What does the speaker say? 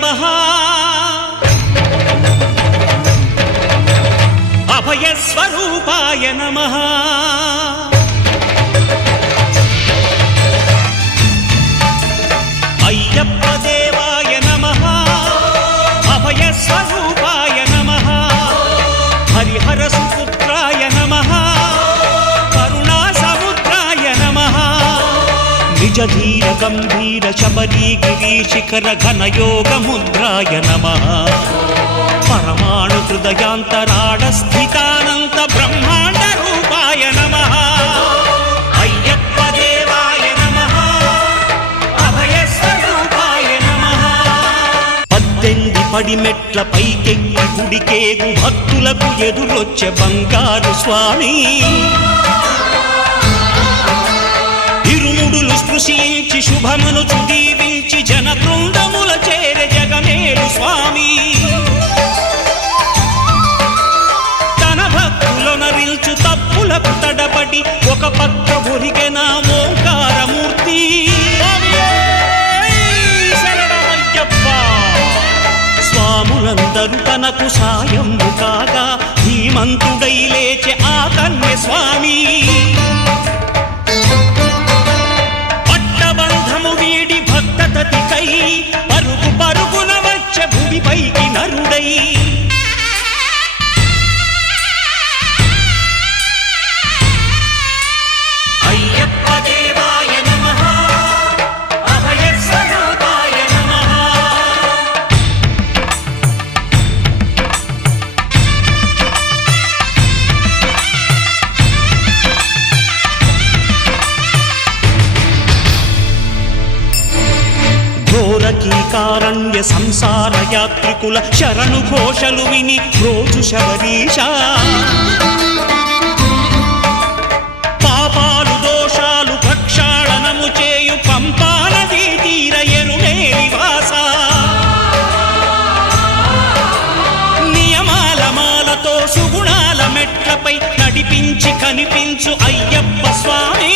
నమః అభయస్వరూపాయ నమః అయ్యప్ప దేవాయ నమః అభయస్వరూపాయ నమః హరిహర సుపుత్రాయ నమః కరుణా సముద్రాయ నమః నిజ ధీర గంభీర శబరీ గిరీశిఖర ఘనయోగ ముద్రాయ నమః పరమాణు హృదయాంతరాళ స్థితానంత బ్రహ్మాండ రూపాయ నమః అయ్యప్ప దేవాయ నమః అభయస్వరూపాయ నమః 18 పడిమెట్ల పైకెక్కి గుడికేగు భక్తులకు ఎదురొచ్చే బంగారు స్వామి ఇరుముడులు స్పృశించి శుభమును దీవించి జన బృందముల చేర జగమేలు స్వామి తన భక్తులొనరిల్చు తప్పులకు తడబడి ఒక పక్క ఒరిగెన ఓంకారమూర్తి స్వాములందరూ తనకు సాయము కాగా ధీమంతుడై లేచె ఆ కన్య స్వామి పట్టబంధము వీడి భక్తతతికై పరుగు పరుగున వచ్చె భూమిపైకి నరుడై అయ్యప్ప దేవాయ నమః అభయస్వరూపాయ నమః ఘోరకీకారణ్య సంసార యాత్రికుల శరణు ఘోషలు విని రోజు శబరీష పాపాలు దోషాలు ప్రక్షాళనము చేయు పంపా నదీ తీర ఎరుమేలి వాస నియమాల మాలతో సుగుణాల మెట్లపై నడిపించి కనిపించు అయ్యప్ప స్వామి